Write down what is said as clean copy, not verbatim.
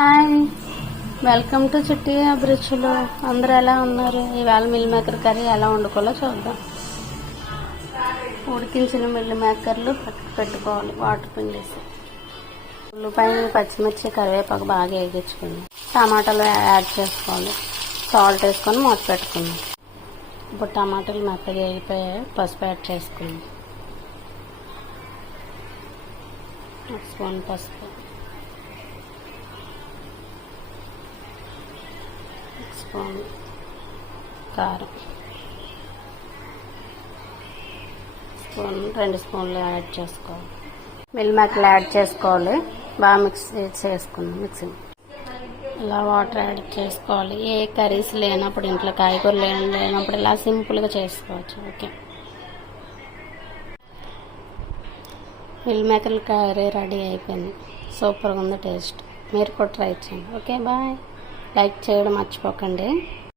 Hi, welcome to చిట్టి అభిరుచులు. అందరూ ఎలా ఉన్నారు? ఈవేళ మిల్ మేకర్ కర్రీ ఎలా వండుకోవాలో చూద్దాం. ఉడికించిన మిల్ మేకర్లు పెట్టుకోవాలి వాటర్ పిండేసి. ఉల్లిపాయ, పచ్చిమిర్చి, కరివేపాకు బాగా వేగించుకుందాం. టమాటాలు యాడ్ చేసుకోవాలి. సాల్ట్ వేసుకొని మూత పెట్టుకుందాం. ఇప్పుడు టమాటాలు మెత్తగా వేగిపోయాయి. పసుపు యాడ్ చేసుకుందాం. 1 స్పూన్ పసుపు, 1 స్పూన్ కారం, 2 స్పూన్లు యాడ్ చేసుకోవాలి. మిల్ మేకర్లు యాడ్ చేసుకోవాలి. బాగా మిక్స్ చేసుకుందాం. మిక్సింగ్ ఇలా వాటర్ యాడ్ చేసుకోవాలి. ఏ కర్రీస్ లేనప్పుడు, ఇంట్లో కాయగూరలు లేనప్పుడు ఇలా సింపుల్గా చేసుకోవచ్చు. ఓకే, మిల్ మేకర్ల కర్రీ రెడీ అయిపోయింది. సూపర్గా ఉంది టేస్ట్. మీరు కూడా ట్రై చేయండి. Okay, bye. లైక్ చేయడం మర్చిపోకండి.